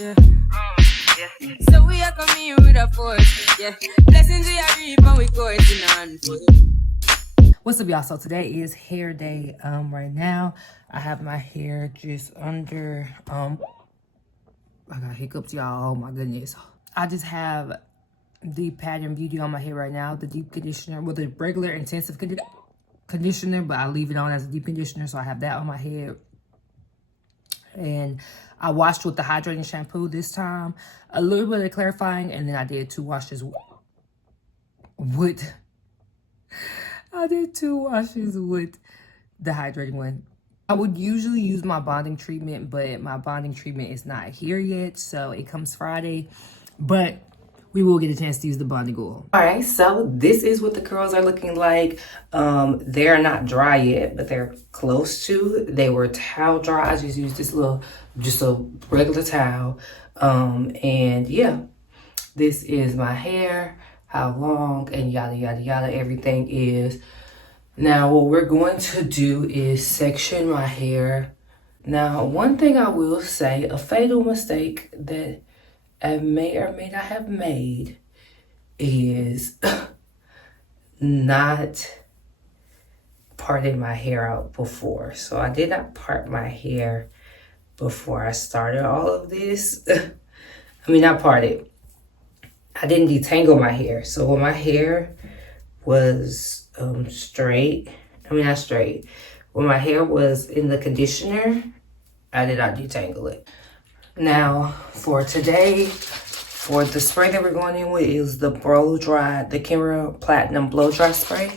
Yeah. So we are coming with a force. Yeah. Blessings we are reap and we coursing on foot. What's up, y'all? So today is hair day. Right now I have my hair just under I got hiccups, y'all. Oh my goodness. I just have the Pattern Beauty on my hair right now, the deep conditioner, well, the regular intensive conditioner, but I leave it on as a deep conditioner, so I have that on my head. And I washed with the hydrating shampoo this time, a little bit of clarifying, and then I did 2 washes with the hydrating one. I would usually use my bonding treatment, but my bonding treatment is not here yet, so it comes Friday, but we will get a chance to use the bonding oil. All right, so this is what the curls are looking like. They're not dry yet, but they're close to. They were towel dry. I just used this little, just a regular towel. And yeah, this is my hair, how long, and yada, yada, yada, everything is. Now, what we're going to do is section my hair. Now, one thing I will say, a fatal mistake that I may or may not have made is not parting my hair out before. So I did not part my hair before I started all of this. I mean, not parted. I didn't detangle my hair. So when my hair was straight, I mean, not straight. When my hair was in the conditioner, I did not detangle it. Now, for today, for the spray that we're going in with is the Blow Dry, the Kimera Platinum Blow Dry Spray.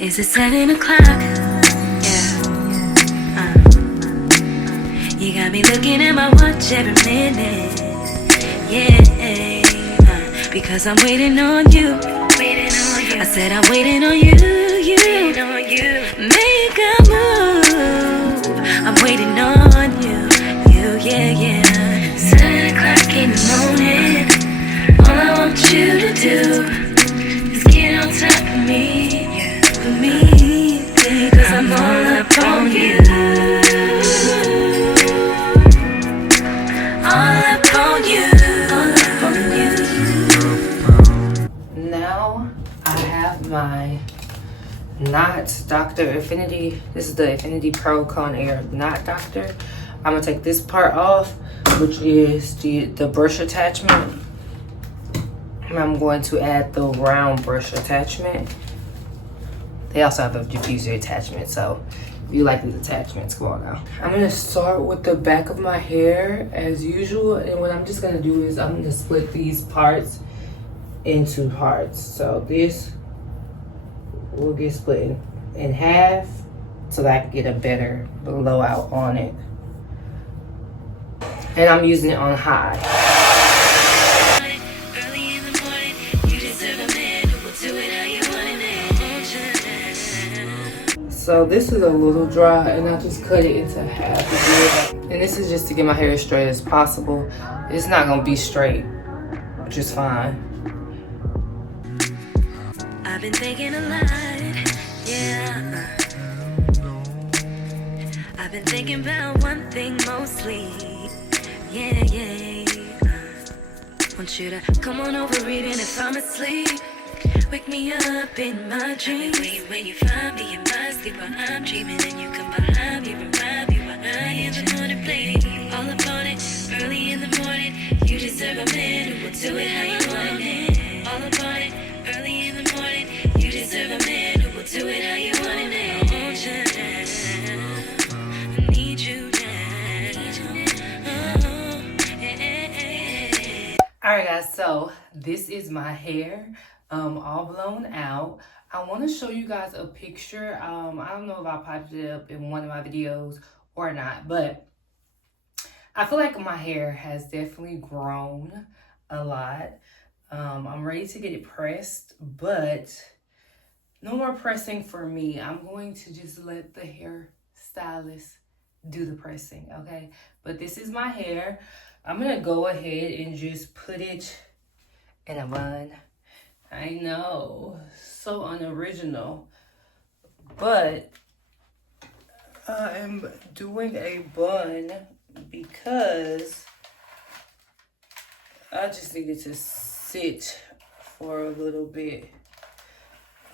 Is it 7 o'clock? Yeah. You got me looking at my watch every minute. Yeah. Because I'm waiting on you. I said I'm waiting on you. Make a move. I'm waiting on you. Yeah. 7 o'clock in the morning. All I want you to do is get on top of me. For me, cause I'm all up on you. All up on you. Now I have my Knots Dr. Infinity. This is the Infinity Pro Conair Knot Doctor. I'm gonna take this part off, which is the brush attachment. And I'm going to add the round brush attachment. They also have a diffuser attachment, so if you like these attachments, come on now. I'm gonna start with the back of my hair as usual, and what I'm just gonna do is I'm gonna split these parts into parts. So this will get split in half so that I can get a better blowout on it. And I'm using it on high. So this is a little dry, and I just cut it into half again. And this is just to get my hair as straight as possible. It's not gonna be straight, which is fine. I've been thinking a lot, yeah. I've been thinking about one thing mostly, yeah. Want you to come on over even if I'm asleep. Wake me up in my dreams. When you find me in my sleep while I'm dreaming, and you come behind me, remind me while I in the morning play. All up on it, early in the morning. You deserve a man who will do it how you want it. All up on it, early in the morning. You deserve a man who will do it how you want it. I want you now. I need you now. Alright guys, so this is my hair. All blown out. I want to show you guys a picture. I don't know if I popped it up in one of my videos or not, but I feel like my hair has definitely grown a lot. I'm ready to get it pressed, but no more pressing for me. I'm going to just let the hair stylist do the pressing, okay? But this is my hair. I'm gonna go ahead and just put it in a bun. I know, so unoriginal. But I am doing a bun because I just needed to sit for a little bit.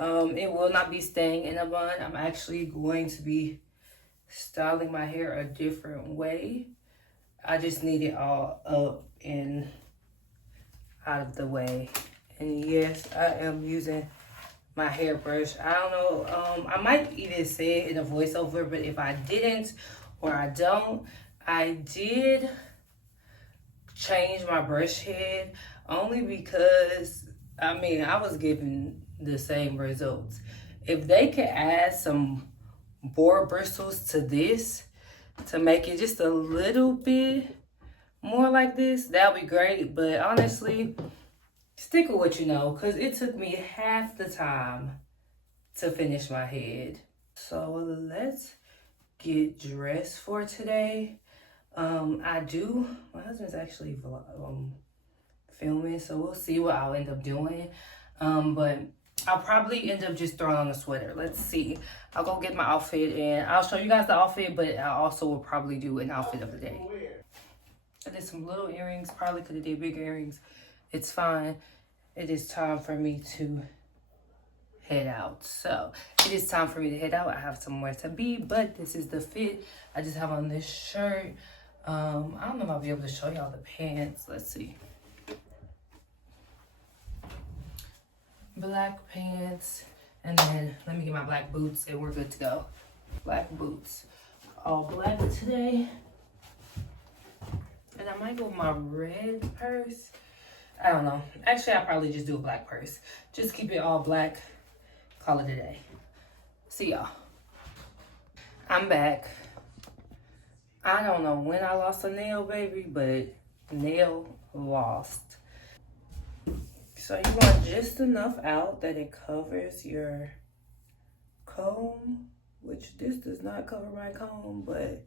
It will not be staying in a bun. I'm actually going to be styling my hair a different way. I just need it all up and out of the way. And yes, I am using my hairbrush. I don't know, I might even say it in a voiceover, but if I didn't or I don't, I did change my brush head only because, I mean, I was getting the same results. If they could add some boar bristles to this to make it just a little bit more like this, that would be great. But honestly, stick with what you know, because it took me half the time to finish my head. So let's get dressed for today. My husband's actually filming, so we'll see what I'll end up doing. But I'll probably end up just throwing on a sweater. Let's see. I'll go get my outfit and I'll show you guys the outfit, but I also will probably do an outfit of the day. I did some little earrings, probably could have did bigger earrings. It's fine. It is time for me to head out. So it is time for me to head out. I have somewhere to be, but this is the fit. I just have on this shirt. I don't know if I'll be able to show y'all the pants. Let's see. Black pants, and then let me get my black boots and we're good to go. Black boots, all black today. And I might go with my red purse. I don't know. Actually, I'll probably just do a black purse. Just keep it all black. Call it a day. See y'all. I'm back. I don't know when I lost a nail, baby, but nail lost. So you want just enough out that it covers your comb, which this does not cover my comb, but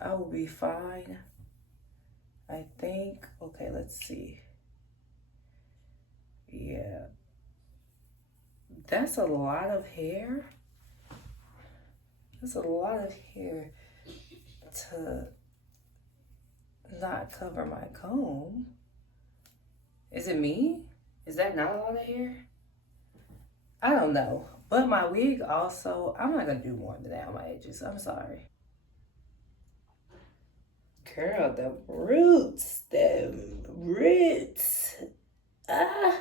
I will be fine. I think, okay, let's see. Yeah. That's a lot of hair. That's a lot of hair to not cover my comb. Is it me? Is that not a lot of hair? I don't know. But my wig also, I'm not gonna do more than that on my edges. I'm sorry. Girl, the roots, the roots. Ah.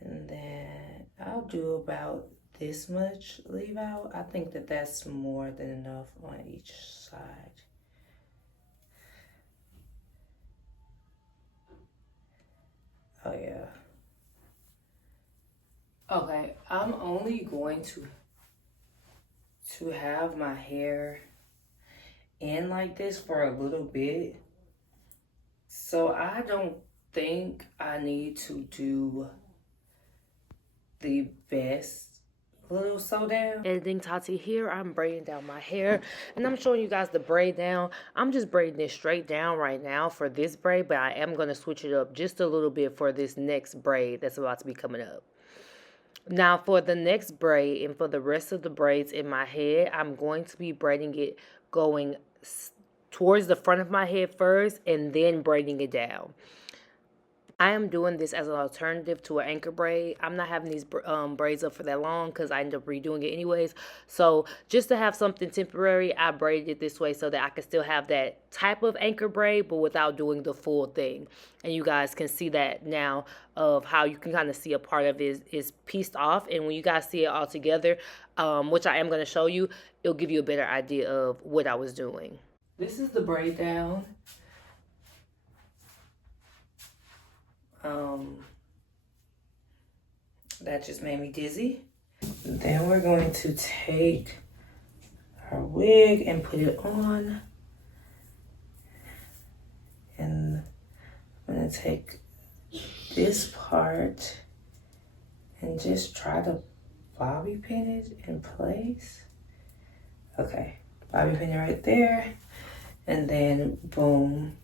And then I'll do about this much leave out. I think that that's more than enough on each side. Oh yeah. Okay, I'm only going to have my hair in like this for a little bit. So I don't think I need to do the best little sew down. Editing Tati here. I'm braiding down my hair and I'm showing you guys the braid down. I'm just braiding it straight down right now for this braid, but I am going to switch it up just a little bit for this next braid that's about to be coming up. Now for the next braid and for the rest of the braids in my head, I'm going to be braiding it going towards the front of my head first and then braiding it down. I am doing this as an alternative to an anchor braid. I'm not having these braids up for that long because I end up redoing it anyways. So just to have something temporary, I braided it this way so that I can still have that type of anchor braid, but without doing the full thing. And you guys can see that now of how you can kind of see a part of it is pieced off. And when you guys see it all together, which I am going to show you, it'll give you a better idea of what I was doing. This is the braid down. That just made me dizzy. Then we're going to take our wig and put it on. And I'm going to take this part and just try to bobby pin it in place. Okay, bobby pin it right there. And then boom.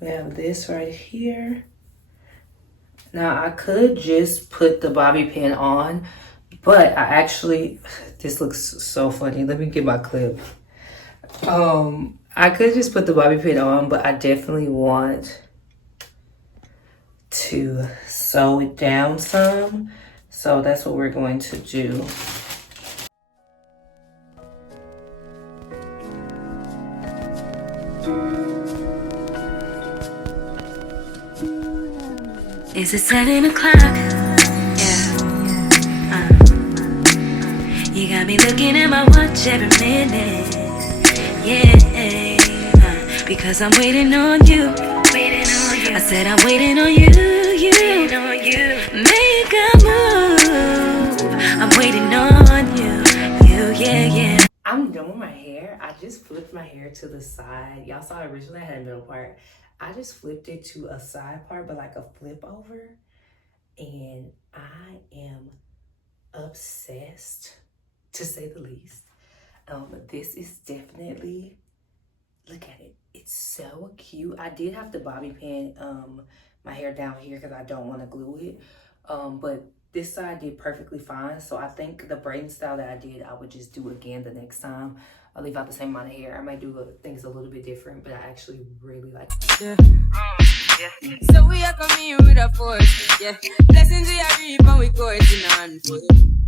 We have this right here. Now I could just put the bobby pin on, but I actually, this looks so funny. Let me get my clip. I could just put the bobby pin on, but I definitely want to sew it down some. So that's what we're going to do. Is it 7 o'clock? Yeah. You got me looking at my watch every minute. Yeah. Because I'm waiting on you. I said I'm waiting on you. Make a move. I'm waiting on you. Yeah. I'm done with my hair. I just flipped my hair to the side. Y'all saw originally I had a middle part. I just flipped it to a side part, but like a flip over. And I am obsessed, to say the least. This is definitely, look at it. It's so cute. I did have to bobby pin my hair down here because I don't want to glue it. But this side did perfectly fine. So I think the braiding style that I did, I would just do again the next time. I'll leave out the same amount of hair. I might do things a little bit different, but I actually really like it. Yeah. So we are coming with a force. Yeah. Blessings we are reaping, we coursing on foot.